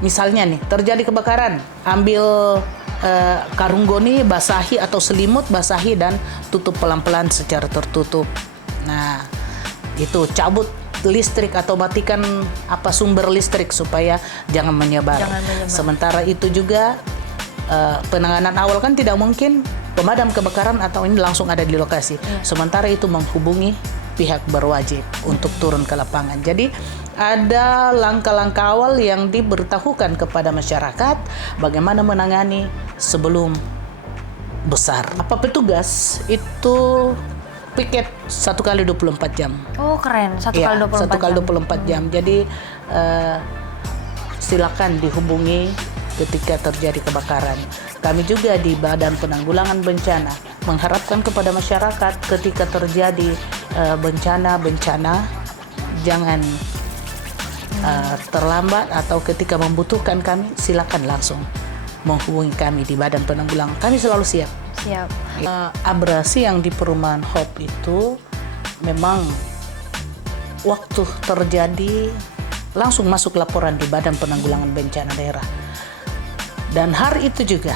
misalnya nih terjadi kebakaran, ambil karung goni, basahi atau selimut, basahi dan tutup pelan-pelan secara tertutup. Nah, itu cabut listrik atau matikan sumber listrik supaya jangan menyebar. Sementara itu juga penanganan awal kan tidak mungkin pemadam kebakaran atau ini langsung ada di lokasi. Sementara itu menghubungi pihak berwajib untuk turun ke lapangan. Jadi ada langkah-langkah awal yang diberitahukan kepada masyarakat bagaimana menangani sebelum besar. Petugas itu piket 1 kali 24 jam. Oh keren, 1 kali 24 jam. 1 kali 24 jam. Jadi silakan dihubungi ketika terjadi kebakaran. Kami juga di Badan Penanggulangan Bencana mengharapkan kepada masyarakat ketika terjadi bencana jangan terlambat atau ketika membutuhkan kami silakan langsung menghubungi kami di Badan Penanggulangan. Kami selalu siap. Abrasi yang di perumahan Hope itu memang waktu terjadi langsung masuk laporan di Badan Penanggulangan Bencana Daerah. Dan hari itu juga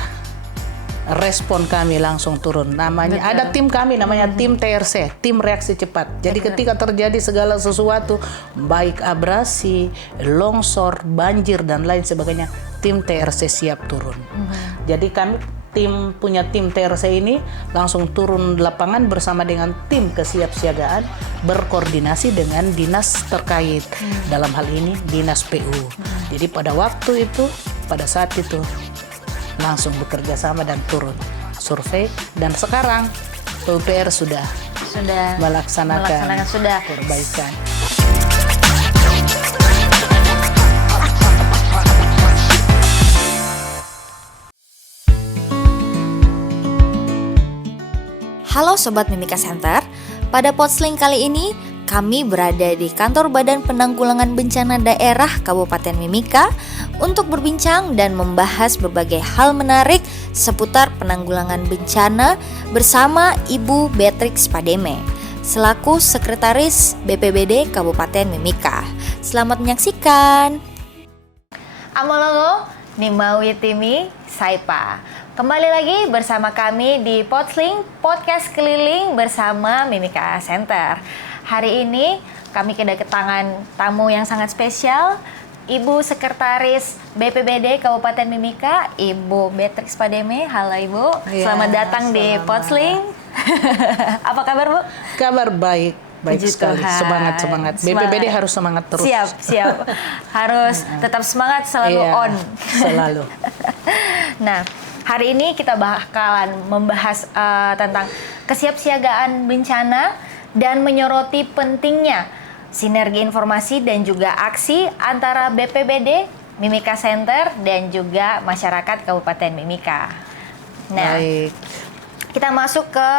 respon kami langsung turun. Ada tim kami namanya tim TRC, tim reaksi cepat. Jadi ketika terjadi segala sesuatu, baik abrasi, longsor, banjir dan lain sebagainya, tim TRC siap turun. Jadi kami punya tim TRC ini langsung turun lapangan bersama dengan tim kesiapsiagaan, berkoordinasi dengan dinas terkait. Dalam hal ini dinas PU. Jadi pada saat itu langsung bekerja sama dan turun survei, dan sekarang PUPR sudah melaksanakan perbaikan. Halo Sobat Mimika Center, pada Podsling kali ini kami berada di kantor Badan Penanggulangan Bencana Daerah Kabupaten Mimika untuk berbincang dan membahas berbagai hal menarik seputar penanggulangan bencana bersama Ibu Beatrix Pademe selaku Sekretaris BPBD Kabupaten Mimika. Selamat menyaksikan. Amolongo, Nimawitimi, Saipa. Kembali lagi bersama kami di Podsling, podcast keliling bersama Mimika Center. Hari ini kami kedatangan tamu yang sangat spesial, Ibu Sekretaris BPBD Kabupaten Mimika, Ibu Beatrix Pademe. Halo Ibu, selamat datang di Podsling. Apa kabar Bu? Kabar baik sekali. Semangat. BPBD harus semangat terus. Siap. Harus tetap semangat, selalu on. Selalu. Nah, hari ini kita bakalan membahas tentang kesiapsiagaan bencana dan menyoroti pentingnya sinergi informasi dan juga aksi antara BPBD, Mimika Center, dan juga masyarakat Kabupaten Mimika. Nah, baik. Kita masuk ke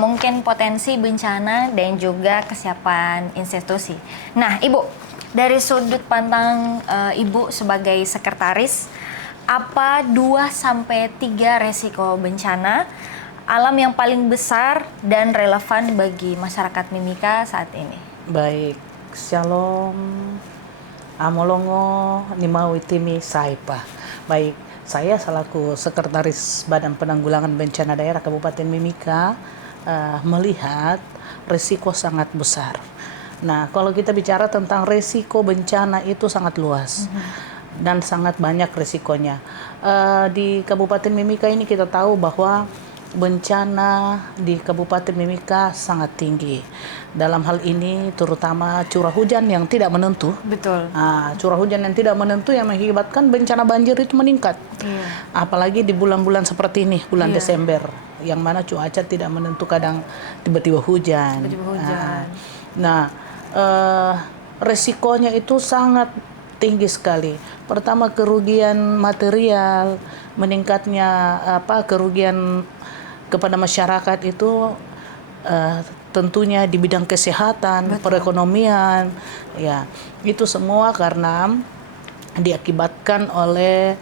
mungkin potensi bencana dan juga kesiapan institusi. Nah, Ibu, dari sudut pandang Ibu sebagai sekretaris, apa 2-3 resiko bencana alam yang paling besar dan relevan bagi masyarakat Mimika saat ini? Baik, Shalom, Amolongo, Nimawitimi, Saipa. Baik, saya selaku Sekretaris Badan Penanggulangan Bencana Daerah Kabupaten Mimika melihat risiko sangat besar. Nah, kalau kita bicara tentang risiko bencana itu sangat luas. Dan sangat banyak risikonya. Di Kabupaten Mimika ini kita tahu bahwa bencana di Kabupaten Mimika sangat tinggi. Dalam hal ini terutama curah hujan yang tidak menentu. Betul. Curah hujan yang tidak menentu yang mengakibatkan bencana banjir itu meningkat. Apalagi di bulan-bulan seperti ini, bulan Desember, yang mana cuaca tidak menentu, kadang tiba-tiba hujan. Resikonya itu sangat tinggi sekali. Pertama, kerugian material, meningkatnya kerugian kepada masyarakat itu tentunya di bidang kesehatan, perekonomian, ya itu semua karena diakibatkan oleh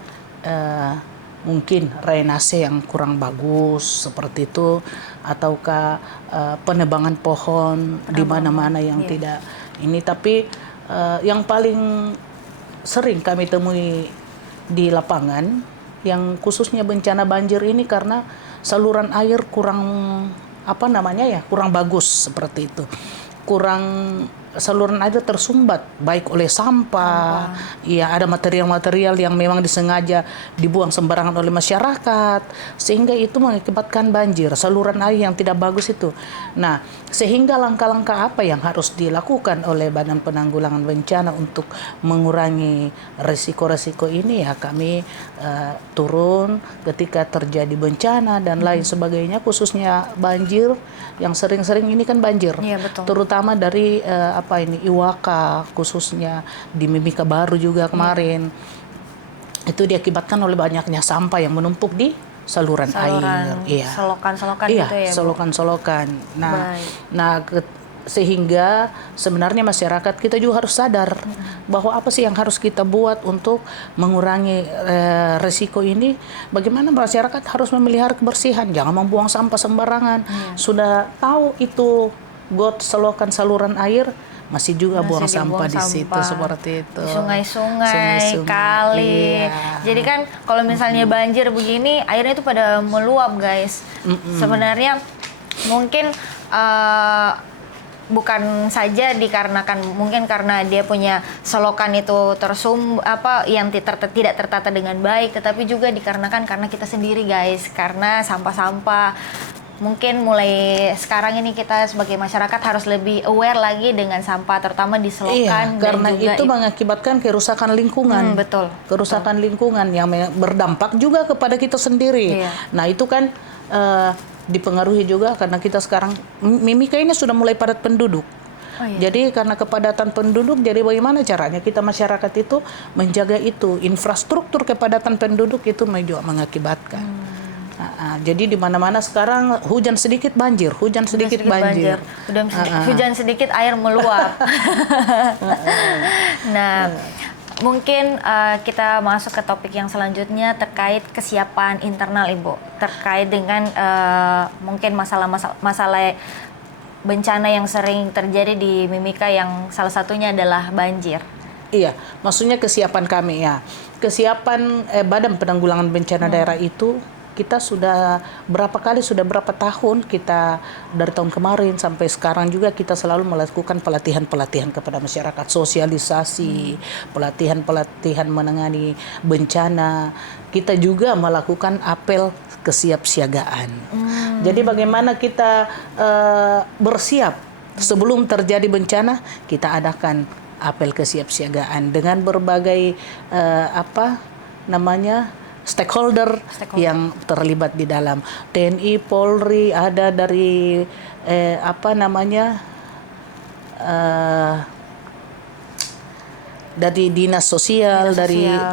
mungkin drainase yang kurang bagus seperti itu, ataukah penebangan pohon di mana-mana yang tidak ini. Tapi yang paling sering kami temui di lapangan yang khususnya bencana banjir ini karena saluran air kurang kurang bagus seperti itu. Saluran air tersumbat baik oleh sampah, ya ada material-material yang memang disengaja dibuang sembarangan oleh masyarakat sehingga itu mengakibatkan banjir, saluran air yang tidak bagus itu. Nah, sehingga langkah-langkah apa yang harus dilakukan oleh Badan Penanggulangan Bencana untuk mengurangi risiko-risiko ini, ya kami turun ketika terjadi bencana dan lain sebagainya, khususnya banjir yang sering-sering ini kan banjir, iya, betul. Terutama dari Iwaka, khususnya di Mimika Baru juga kemarin, itu diakibatkan oleh banyaknya sampah yang menumpuk di saluran air, selokan-selokan iya, gitu ya, Bu? selokan-selokan. Sehingga sebenarnya masyarakat kita juga harus sadar bahwa apa sih yang harus kita buat untuk mengurangi risiko ini. Bagaimana masyarakat harus memelihara kebersihan, jangan membuang sampah sembarangan. Sudah tahu itu got selokan saluran air, masih juga buang sampah di situ seperti itu. Sungai-sungai, kali. Iya. Jadi kan kalau misalnya banjir begini, airnya itu pada meluap, guys. Sebenarnya mungkin bukan saja dikarenakan mungkin karena dia punya selokan itu yang tidak tertata dengan baik, tetapi juga dikarenakan karena kita sendiri, guys, karena sampah-sampah. Mungkin mulai sekarang ini kita sebagai masyarakat harus lebih aware lagi dengan sampah, terutama di selokan. Karena dan juga itu mengakibatkan kerusakan lingkungan. Betul. Kerusakan lingkungan yang berdampak juga kepada kita sendiri. Iya. Nah, itu kan dipengaruhi juga karena kita sekarang Mimika ini sudah mulai padat penduduk. Jadi karena kepadatan penduduk, jadi bagaimana caranya kita masyarakat itu menjaga itu, infrastruktur kepadatan penduduk itu juga mengakibatkan. Jadi di mana-mana sekarang hujan sedikit banjir, hujan sedikit banjir. Hujan sedikit air meluap. Nah, mungkin kita masuk ke topik yang selanjutnya terkait kesiapan internal, Ibu, terkait dengan mungkin masalah bencana yang sering terjadi di Mimika, yang salah satunya adalah banjir. Iya, maksudnya kesiapan kami ya. Kesiapan Badan Penanggulangan Bencana Daerah itu kita sudah berapa tahun kita dari tahun kemarin sampai sekarang juga kita selalu melakukan pelatihan-pelatihan kepada masyarakat, sosialisasi, pelatihan-pelatihan menangani bencana. Kita juga melakukan apel kesiapsiagaan. Jadi bagaimana kita bersiap sebelum terjadi bencana, kita adakan apel kesiapsiagaan dengan berbagai stakeholder yang terlibat di dalam. TNI, Polri, ada dari dari dinas sosial,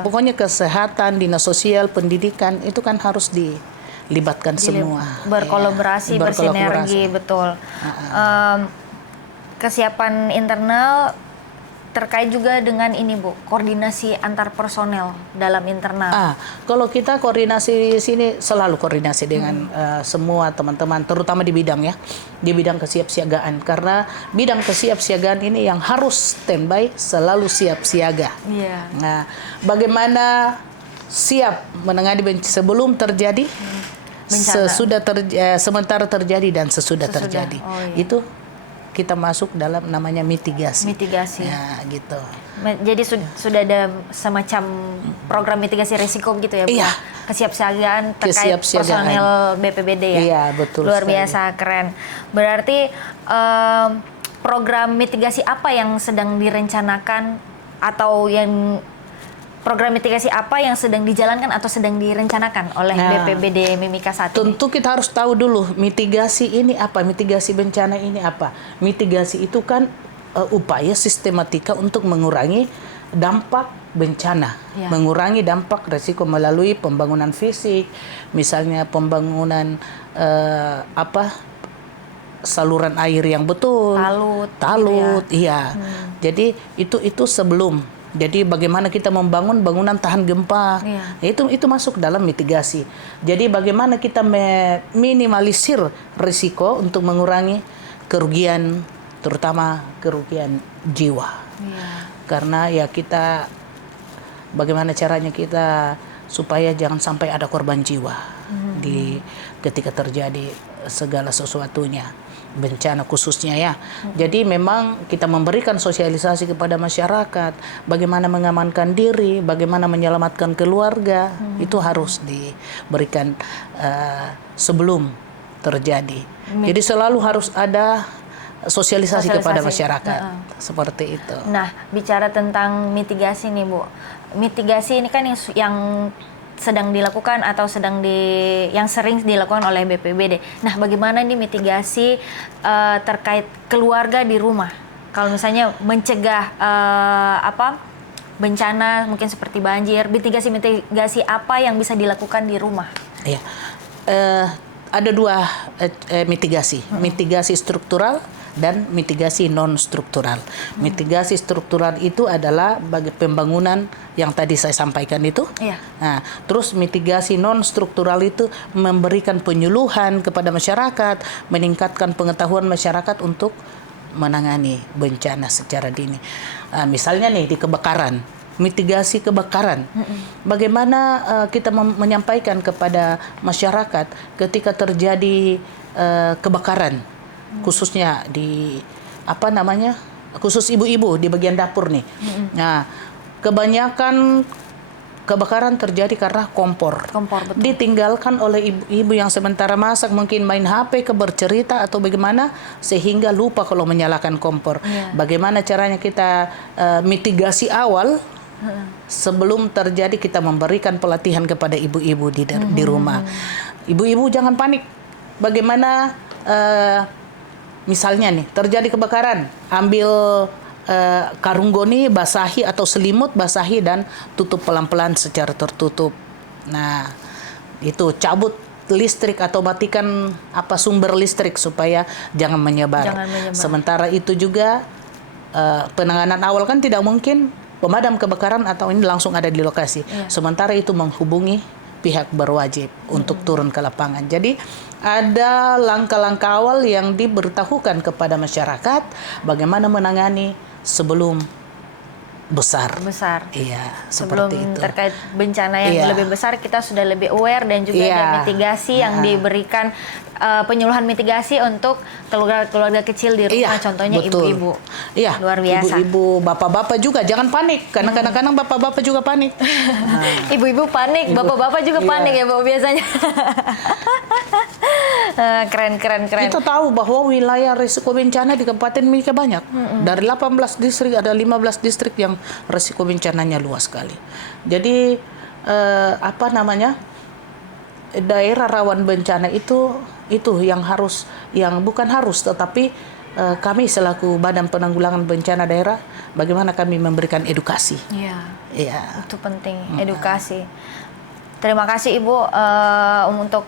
pokoknya kesehatan, dinas sosial, pendidikan, itu kan harus dilibatkan semua. Berkolaborasi, bersinergi, betul. Kesiapan internal terkait juga dengan ini, Bu, koordinasi antar personel dalam internal. Kalau kita koordinasi di sini selalu koordinasi dengan semua teman-teman, terutama di bidang kesiapsiagaan, karena bidang kesiapsiagaan ini yang harus standby, selalu siap siaga. Nah, bagaimana siap menangani sebelum terjadi, sementara terjadi dan sesudah terjadi. Itu kita masuk dalam namanya mitigasi. Ya, gitu. Jadi sudah ada semacam program mitigasi risiko gitu ya, Bu? Iya. Kesiapsiagaan terkait personel BPBD ya? Iya, betul. Luar biasa, keren. Berarti program mitigasi apa yang sedang direncanakan atau program mitigasi apa yang sedang dijalankan atau sedang direncanakan oleh BPBD Mimika saat ini? Tentu kita harus tahu dulu mitigasi ini apa, mitigasi bencana ini apa. Mitigasi itu kan upaya sistematika untuk mengurangi dampak bencana, mengurangi dampak risiko melalui pembangunan fisik, misalnya pembangunan saluran air yang betul, talut, gitu ya. Jadi itu sebelum. Jadi bagaimana kita membangun bangunan tahan gempa, itu masuk dalam mitigasi. Jadi bagaimana kita meminimalisir risiko untuk mengurangi kerugian, terutama kerugian jiwa. Karena ya kita bagaimana caranya kita supaya jangan sampai ada korban jiwa di ketika terjadi segala sesuatunya, bencana khususnya ya. Jadi memang kita memberikan sosialisasi kepada masyarakat bagaimana mengamankan diri, bagaimana menyelamatkan keluarga, itu harus diberikan sebelum terjadi. Jadi selalu harus ada sosialisasi kepada masyarakat, seperti itu. Nah, bicara tentang mitigasi nih Bu, mitigasi ini kan yang sedang dilakukan atau yang sering dilakukan oleh BPBD. Nah, bagaimana nih mitigasi terkait keluarga di rumah? Kalau misalnya mencegah bencana mungkin seperti banjir, mitigasi apa yang bisa dilakukan di rumah? Iya, ada dua mitigasi, mitigasi struktural dan mitigasi non struktural. Mitigasi struktural itu adalah bagi pembangunan yang tadi saya sampaikan itu. Iya. Nah, terus mitigasi non struktural itu memberikan penyuluhan kepada masyarakat, meningkatkan pengetahuan masyarakat untuk menangani bencana secara dini. Misalnya nih di kebakaran, mitigasi kebakaran. Bagaimana kita menyampaikan kepada masyarakat ketika terjadi kebakaran, khususnya di khusus ibu-ibu di bagian dapur nih. Nah, kebanyakan kebakaran terjadi karena kompor. Betul. Ditinggalkan oleh ibu-ibu yang sementara masak, mungkin main HP, bercerita atau bagaimana, sehingga lupa kalau menyalakan kompor. Bagaimana caranya kita mitigasi awal sebelum terjadi, kita memberikan pelatihan kepada ibu-ibu di rumah. Ibu-ibu jangan panik. Bagaimana misalnya nih terjadi kebakaran, ambil karung goni, basahi atau selimut, basahi dan tutup pelan-pelan secara tertutup. Nah, itu cabut listrik atau matikan sumber listrik supaya jangan menyebar. Sementara itu juga penanganan awal kan tidak mungkin pemadam kebakaran atau ini langsung ada di lokasi. Sementara itu menghubungi pihak berwajib untuk turun ke lapangan. Jadi ada langkah-langkah awal yang diberitahukan kepada masyarakat bagaimana menangani sebelum besar. Iya, sebelum seperti itu. Terkait bencana yang lebih besar, kita sudah lebih aware dan juga ada mitigasi yang diberikan, penyuluhan mitigasi untuk keluarga kecil di rumah, contohnya ibu-ibu. Iya, luar biasa. Ibu-ibu, bapak-bapak juga jangan panik, karena kadang-kadang bapak-bapak juga panik. Ibu-ibu panik, bapak-bapak juga panik ya Bu biasanya. Keren. Kita tahu bahwa wilayah risiko bencana di Kabupaten Mimika banyak. Dari 18 distrik ada 15 distrik yang risiko bencananya luas sekali. Jadi daerah rawan bencana itu bukan harus, tetapi kami selaku Badan Penanggulangan Bencana Daerah, bagaimana kami memberikan edukasi. Iya. Itu penting, edukasi. Terima kasih Ibu untuk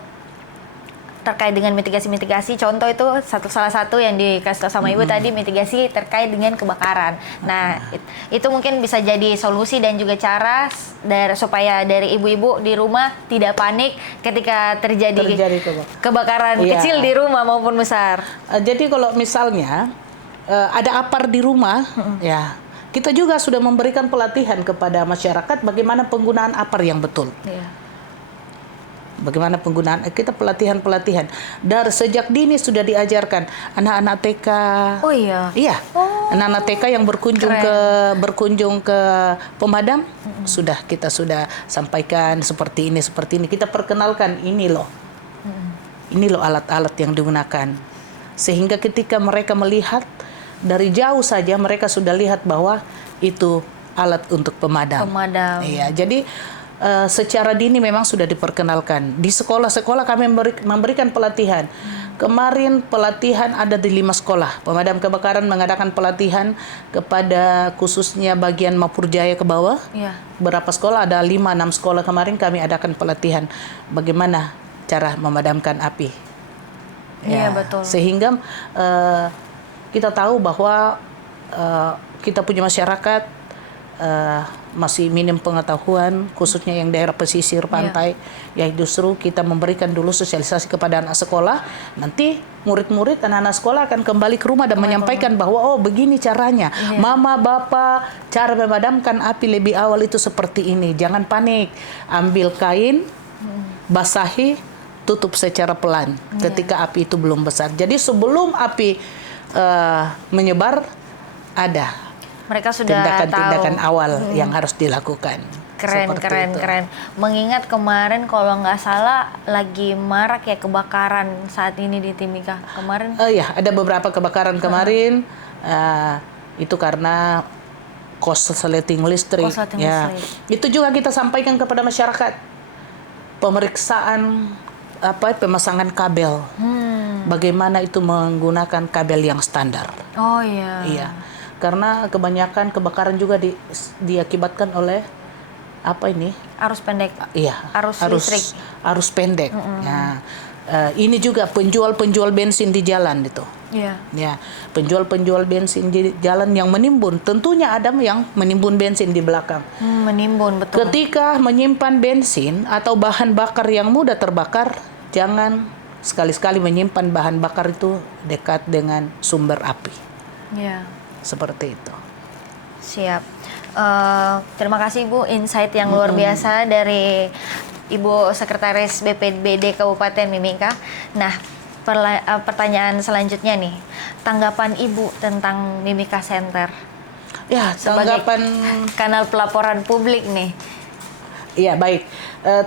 terkait dengan mitigasi. Contoh itu salah satu yang dikasih tahu sama Ibu tadi, mitigasi terkait dengan kebakaran. Nah, itu mungkin bisa jadi solusi dan juga cara supaya dari ibu-ibu di rumah tidak panik ketika terjadi kebakaran kecil di rumah maupun besar. Jadi kalau misalnya ada apar di rumah, ya kita juga sudah memberikan pelatihan kepada masyarakat bagaimana penggunaan apar yang betul. Bagaimana penggunaan, kita pelatihan dari sejak dini sudah diajarkan anak-anak TK. Iya. Anak-anak TK yang berkunjung ke pemadam, kita sudah sampaikan seperti ini. Kita perkenalkan ini loh alat-alat yang digunakan, sehingga ketika mereka melihat dari jauh saja mereka sudah lihat bahwa itu alat untuk pemadam. Iya, jadi secara dini memang sudah diperkenalkan. Di sekolah-sekolah kami memberikan pelatihan. Kemarin pelatihan ada di 5 sekolah. Pemadam kebakaran mengadakan pelatihan kepada khususnya bagian Mapurjaya ke bawah. Berapa sekolah? Ada 5-6 sekolah kemarin kami adakan pelatihan bagaimana cara memadamkan api. Betul. Sehingga kita tahu bahwa kita punya masyarakat masih minim pengetahuan, khususnya yang daerah pesisir pantai, ya justru kita memberikan dulu sosialisasi kepada anak sekolah. Nanti murid-murid, anak-anak sekolah akan kembali ke rumah dan menyampaikan bahwa oh begini caranya, mama, bapak, cara memadamkan api lebih awal itu seperti ini. Jangan panik, ambil kain, basahi, tutup secara pelan ketika api itu belum besar. Jadi sebelum api menyebar, ada mereka sudah tindakan-tindakan tahu. awal yang harus dilakukan. Keren, keren, itu. Keren. Mengingat kemarin kalau nggak salah lagi marak ya kebakaran saat ini di Timika kemarin. Ya, ada beberapa kebakaran kemarin. Itu karena korsleting listrik. Ya. Itu juga kita sampaikan kepada masyarakat. Pemeriksaan pemasangan kabel. Bagaimana itu menggunakan kabel yang standar. Oh iya. Iya. Karena kebanyakan kebakaran juga diakibatkan oleh arus pendek. Iya, arus listrik. Arus pendek. Nah, ini juga penjual bensin di jalan itu. Iya. Ya, penjual bensin di jalan yang menimbun. Tentunya ada yang menimbun bensin di belakang. Menimbun, betul. Ketika menyimpan bensin atau bahan bakar yang mudah terbakar, jangan sekali-sekali menyimpan bahan bakar itu dekat dengan sumber api. Iya. Seperti itu. Siap. Terima kasih Bu, insight yang luar biasa dari Ibu Sekretaris BPBD Kabupaten Mimika. Nah, pertanyaan selanjutnya nih, tanggapan Ibu tentang Mimika Center. Ya, tanggapan kanal pelaporan publik nih. Iya, baik.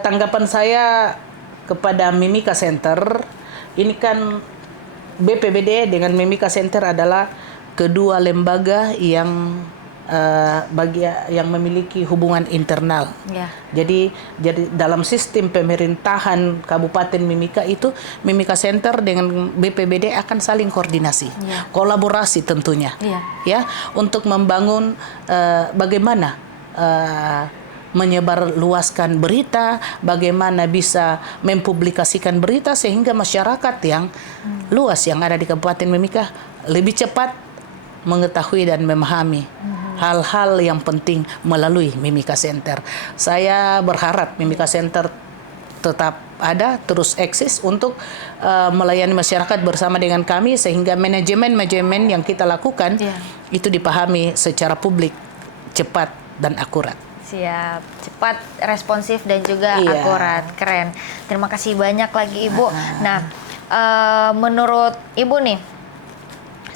Tanggapan saya kepada Mimika Center, ini kan BPBD dengan Mimika Center adalah kedua lembaga yang yang memiliki hubungan internal. Ya. Jadi dalam sistem pemerintahan Kabupaten Mimika itu Mimika Center dengan BPBD akan saling koordinasi, kolaborasi tentunya, ya untuk membangun bagaimana menyebarluaskan berita, bagaimana bisa mempublikasikan berita sehingga masyarakat yang luas yang ada di Kabupaten Mimika lebih cepat mengetahui dan memahami hal-hal yang penting melalui Mimika Center. Saya berharap Mimika Center tetap ada, terus eksis untuk melayani masyarakat bersama dengan kami sehingga manajemen yang kita lakukan itu dipahami secara publik, cepat dan akurat. Siap, cepat, responsif dan juga akurat. Keren. Terima kasih banyak lagi Ibu. Nah, menurut Ibu nih,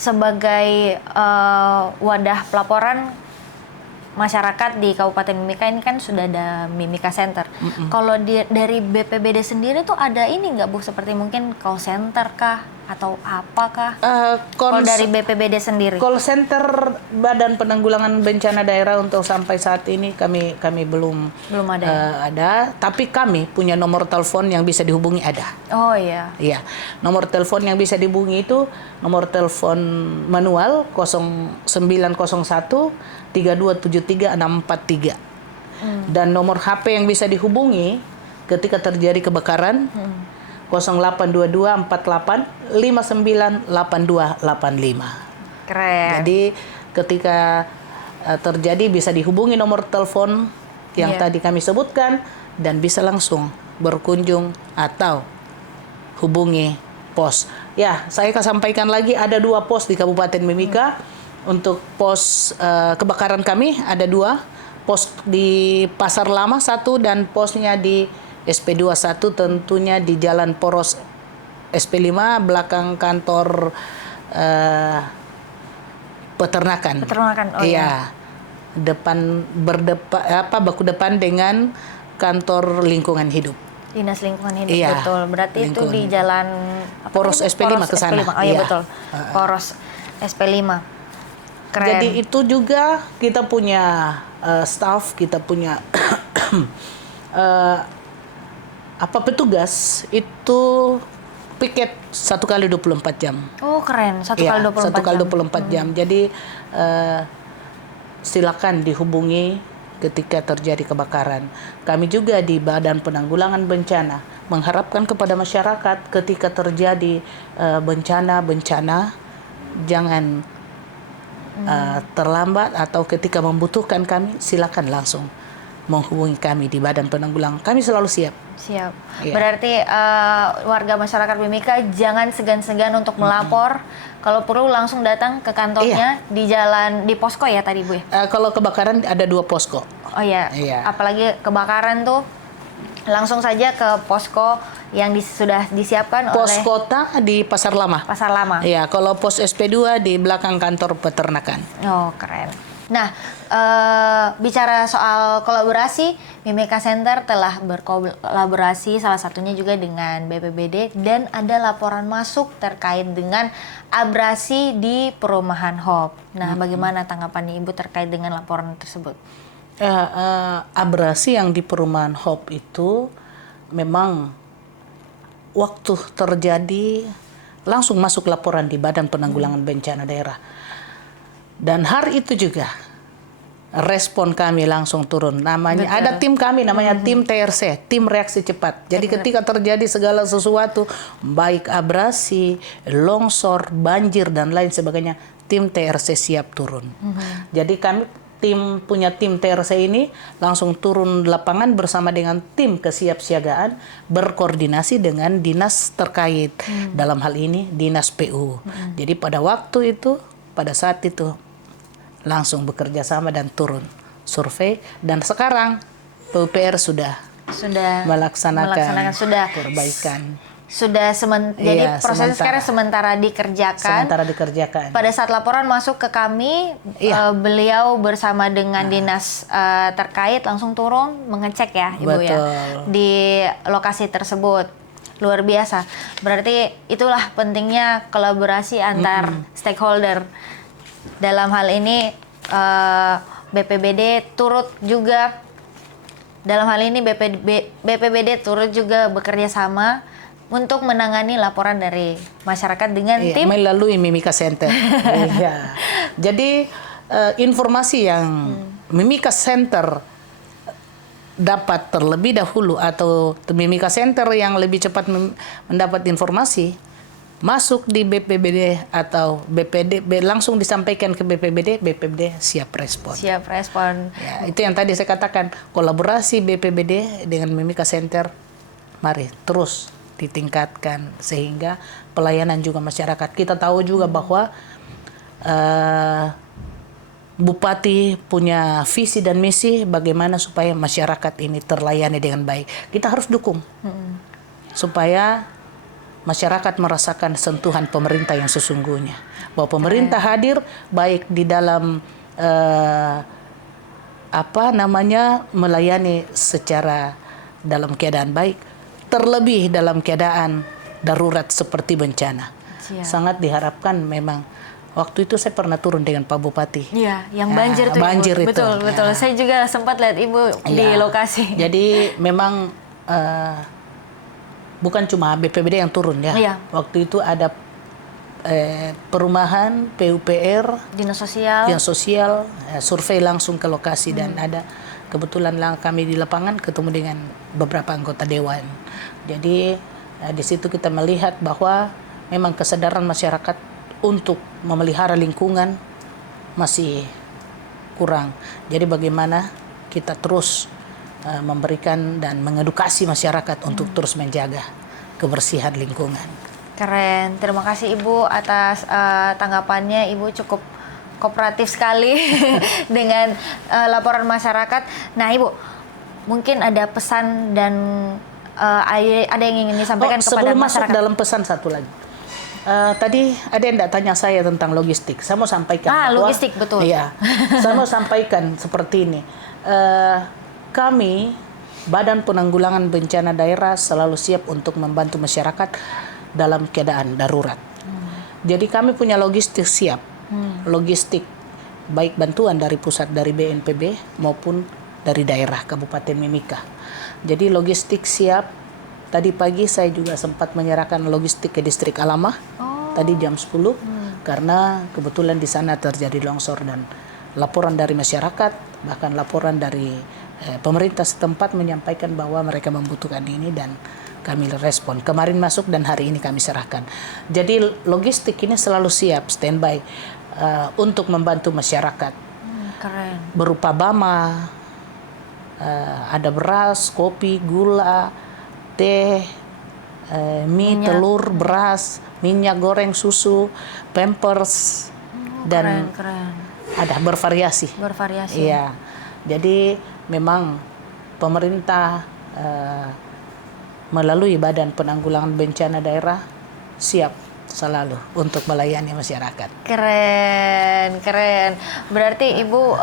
sebagai wadah pelaporan masyarakat di Kabupaten Mimika ini kan sudah ada Mimika Center. Kalau dari BPBD sendiri tuh ada ini nggak Bu, seperti mungkin call center kah atau apakah? Kalau dari BPBD sendiri? Call center Badan Penanggulangan Bencana Daerah untuk sampai saat ini kami belum ada. Ada, tapi kami punya nomor telepon yang bisa dihubungi ada. Oh iya. Iya, nomor telepon yang bisa dihubungi itu nomor telepon manual 0901 3273 643. Dan nomor HP yang bisa dihubungi ketika terjadi kebakaran 0822 48 59 8285. Keren. Jadi ketika terjadi bisa dihubungi nomor telepon yang tadi kami sebutkan dan bisa langsung berkunjung atau hubungi pos. Ya, saya akan sampaikan lagi ada 2 pos di Kabupaten Mimika. Untuk pos kebakaran kami ada 2, pos di Pasar Lama 1 dan posnya di SP21 tentunya di Jalan Poros SP5 belakang kantor peternakan. Oh iya. Baku depan dengan kantor lingkungan hidup. Dinas Lingkungan Hidup, betul. Berarti itu di Jalan Poros SP5 ke sana. Oh iya, betul. Poros SP5. Keren. Jadi itu juga kita punya staff, kita punya petugas itu piket 1 kali 24 jam. Oh keren, 1 kali 24 jam. 1 kali 24 jam. Jadi silakan dihubungi ketika terjadi kebakaran. Kami juga di Badan Penanggulangan Bencana mengharapkan kepada masyarakat ketika terjadi bencana jangan terlambat atau ketika membutuhkan kami, silakan langsung menghubungi kami di Badan Penanggulangan. Kami selalu siap. Siap. Iya. Berarti warga masyarakat Mimika jangan segan-segan untuk melapor. Kalau perlu langsung datang ke kantornya di posko ya tadi Bu ya? Kalau kebakaran ada 2 posko. Oh ya, apalagi kebakaran tuh langsung saja ke posko yang sudah disiapkan Pos oleh kota di Pasar Lama. Pasar Lama. Iya, kalau pos SP2 di belakang kantor peternakan. Oh, keren. Nah, bicara soal kolaborasi, Mimika Center telah berkolaborasi salah satunya juga dengan BPBD dan ada laporan masuk terkait dengan abrasi di Perumahan Hope. Nah, bagaimana tanggapan Ibu terkait dengan laporan tersebut? Abrasi yang di Perumahan Hope itu memang waktu terjadi langsung masuk laporan di Badan Penanggulangan Bencana Daerah. Dan hari itu juga respon kami langsung turun. Namanya ada tim kami namanya tim TRC, tim reaksi cepat. Jadi ketika terjadi segala sesuatu baik abrasi, longsor, banjir dan lain sebagainya, tim TRC siap turun. Jadi kami punya tim TRC ini langsung turun lapangan bersama dengan tim kesiapsiagaan berkoordinasi dengan dinas terkait. Dalam hal ini dinas PU. Jadi pada saat itu langsung bekerja sama dan turun survei, dan sekarang PUPR sudah melaksanakan perbaikan. Jadi prosesnya sekarang sementara dikerjakan. Pada saat laporan masuk ke kami, beliau bersama dengan dinas terkait langsung turun mengecek ya Ibu ya di lokasi tersebut. Luar biasa. Berarti itulah pentingnya kolaborasi antar stakeholder. Dalam hal ini BPBD turut juga BPBD turut juga bekerja sama untuk menangani laporan dari masyarakat dengan tim melalui Mimika Center. Jadi informasi yang Mimika Center dapat terlebih dahulu atau Mimika Center yang lebih cepat mendapat informasi masuk di BPBD atau BPD langsung disampaikan ke BPBD siap respon. Siap respon. Ya, itu yang tadi saya katakan, kolaborasi BPBD dengan Mimika Center mari terus ditingkatkan sehingga pelayanan juga masyarakat. Kita tahu juga bahwa Bupati punya visi dan misi bagaimana supaya masyarakat ini terlayani dengan baik. Kita harus dukung supaya masyarakat merasakan sentuhan pemerintah yang sesungguhnya. Bahwa pemerintah hadir baik di dalam melayani secara dalam keadaan baik, terlebih dalam keadaan darurat seperti bencana. Sangat diharapkan memang. Waktu itu saya pernah turun dengan Pak Bupati. Iya, yang banjir tuh. Banjir Ibu. itu. Betul. Saya juga sempat lihat Ibu di lokasi. Jadi memang bukan cuma BPBD yang turun ya. Waktu itu ada perumahan, PUPR, dinas sosial, survei langsung ke lokasi dan ada kebetulan kami di lapangan ketemu dengan beberapa anggota dewan. Jadi di situ kita melihat bahwa memang kesadaran masyarakat untuk memelihara lingkungan masih kurang. Jadi bagaimana kita terus memberikan dan mengedukasi masyarakat untuk terus menjaga kebersihan lingkungan. Keren, terima kasih Ibu atas tanggapannya. Ibu cukup kooperatif sekali dengan laporan masyarakat. Nah Ibu, mungkin ada pesan dan ada yang ingin disampaikan kepada masyarakat. Sebelum masuk dalam pesan satu lagi. Tadi ada yang tanya saya tentang logistik. Saya mau sampaikan. Logistik betul. Iya, saya mau sampaikan seperti ini. Kami Badan Penanggulangan Bencana Daerah selalu siap untuk membantu masyarakat dalam keadaan darurat. Jadi kami punya logistik siap. Logistik baik bantuan dari pusat dari BNPB maupun dari daerah Kabupaten Mimika. Jadi logistik siap. Tadi pagi saya juga sempat menyerahkan logistik ke distrik Alamah. Tadi jam 10 karena kebetulan di sana terjadi longsor dan laporan dari masyarakat bahkan laporan dari pemerintah setempat menyampaikan bahwa mereka membutuhkan ini dan kami respon. Kemarin masuk dan hari ini kami serahkan. Jadi logistik ini selalu siap standby. untuk membantu masyarakat. Keren. Berupa bama, ada beras, kopi, gula, teh, mie, Minyak. telur, beras, minyak goreng, susu, pampers, dan Keren. ada bervariasi. Bervariasi. Iya, jadi memang pemerintah melalui Badan Penanggulangan Bencana Daerah siap selalu untuk melayani masyarakat. Keren. Berarti Ibu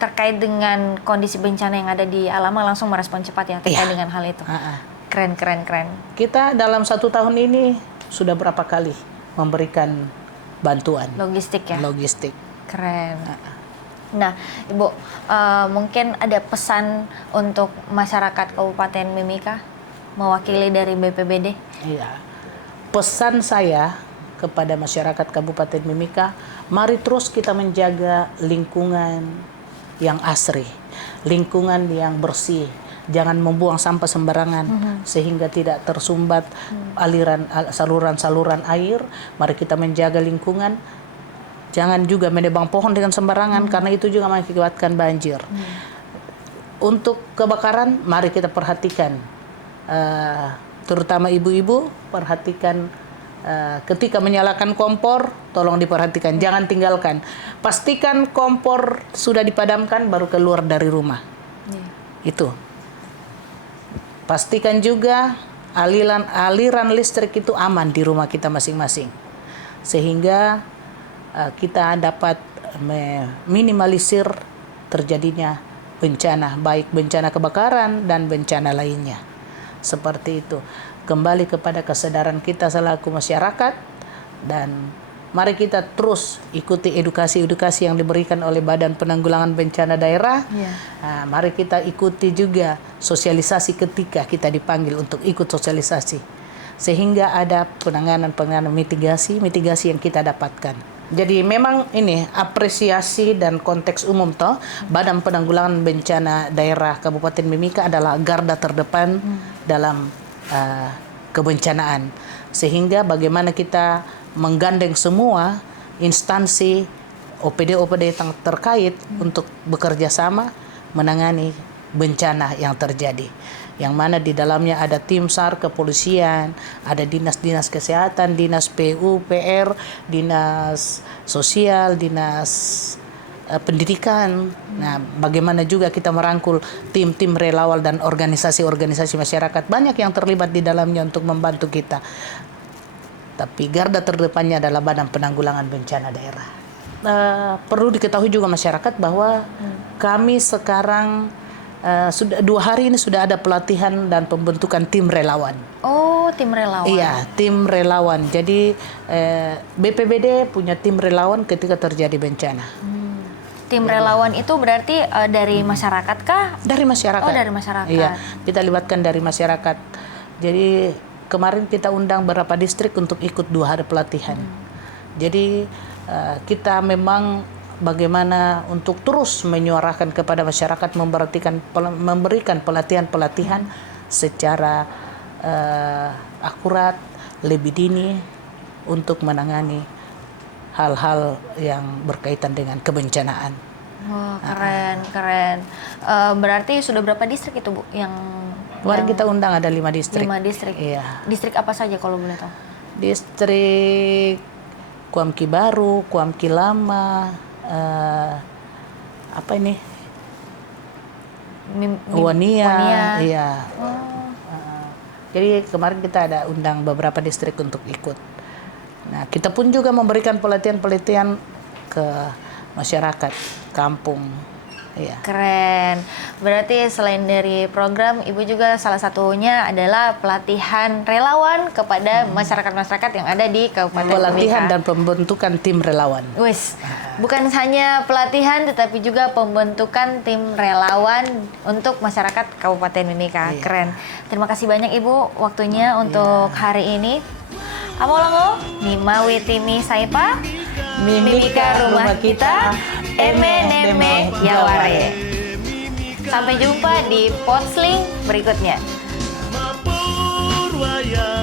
terkait dengan kondisi bencana yang ada di Alama langsung merespon cepat ya terkait dengan hal itu. Keren. Kita dalam 1 tahun ini sudah berapa kali memberikan bantuan Logistik ya. logistik. Keren. Nah, Ibu, mungkin ada pesan untuk masyarakat Kabupaten Mimika mewakili dari BPBD? Iya. Pesan saya kepada masyarakat Kabupaten Mimika, mari terus kita menjaga lingkungan yang asri, lingkungan yang bersih. Jangan membuang sampah sembarangan sehingga tidak tersumbat saluran-saluran air. Mari kita menjaga lingkungan. Jangan juga menebang pohon dengan sembarangan karena itu juga mengakibatkan banjir. Untuk kebakaran, mari kita perhatikan, terutama ibu-ibu, perhatikan ketika menyalakan kompor, tolong diperhatikan, jangan tinggalkan. Pastikan kompor sudah dipadamkan baru keluar dari rumah. Itu. Pastikan juga aliran listrik itu aman di rumah kita masing-masing, sehingga kita dapat meminimalisir terjadinya bencana, baik bencana kebakaran dan bencana lainnya. Seperti itu. Kembali kepada kesadaran kita selaku masyarakat, dan mari kita terus ikuti edukasi-edukasi yang diberikan oleh Badan Penanggulangan Bencana Daerah. Nah, mari kita ikuti juga sosialisasi ketika kita dipanggil untuk ikut sosialisasi, sehingga ada penanganan mitigasi yang kita dapatkan. Jadi memang ini apresiasi dan konteks umum toh, Badan Penanggulangan Bencana Daerah Kabupaten Mimika adalah garda terdepan dalam kebencanaan, sehingga bagaimana kita menggandeng semua instansi OPD yang terkait untuk bekerja sama menangani bencana yang terjadi, yang mana di dalamnya ada tim SAR kepolisian, ada dinas-dinas kesehatan, dinas PUPR, dinas sosial, dinas pendidikan. Nah, bagaimana juga kita merangkul tim-tim relawan dan organisasi-organisasi masyarakat, banyak yang terlibat di dalamnya untuk membantu kita. Tapi garda terdepannya adalah Badan Penanggulangan Bencana Daerah. Perlu diketahui juga masyarakat bahwa kami sekarang sudah 2 hari ini sudah ada pelatihan dan pembentukan tim relawan. Oh, tim relawan. Iya, tim relawan. Jadi BPBD punya tim relawan ketika terjadi bencana. Tim relawan itu berarti dari masyarakat kah? Dari masyarakat. Oh, dari masyarakat. Iya, kita libatkan dari masyarakat. Jadi kemarin kita undang beberapa distrik untuk ikut 2 hari pelatihan. Jadi kita memang bagaimana untuk terus menyuarakan kepada masyarakat, memberikan pelatihan-pelatihan secara akurat, lebih dini untuk menangani hal-hal yang berkaitan dengan kebencanaan. Wah, keren. Berarti sudah berapa distrik itu, Bu, yang kemarin kita undang ada 5 distrik. 5 distrik. Iya. Distrik apa saja kalau boleh tahu? Distrik Kuamki Baru, Kuamki Lama, apa ini? Wania. Iya. Jadi kemarin kita ada undang beberapa distrik untuk ikut. Nah, kita pun juga memberikan pelatihan-pelatihan ke masyarakat kampung. Iya. Keren. Berarti selain dari program, Ibu juga salah satunya adalah pelatihan relawan kepada masyarakat-masyarakat yang ada di Kabupaten Pelatihan Mimika. dan pembentukan tim relawan. Wis, bukan hanya pelatihan tetapi juga pembentukan tim relawan untuk masyarakat Kabupaten Mimika. Iya. Keren. Terima kasih banyak Ibu waktunya untuk hari ini. Amolongo, Mimawitimi Saipa, Mimika rumah kita, Eme Yaware. Sampai jumpa di Potsling berikutnya. Mapurwaya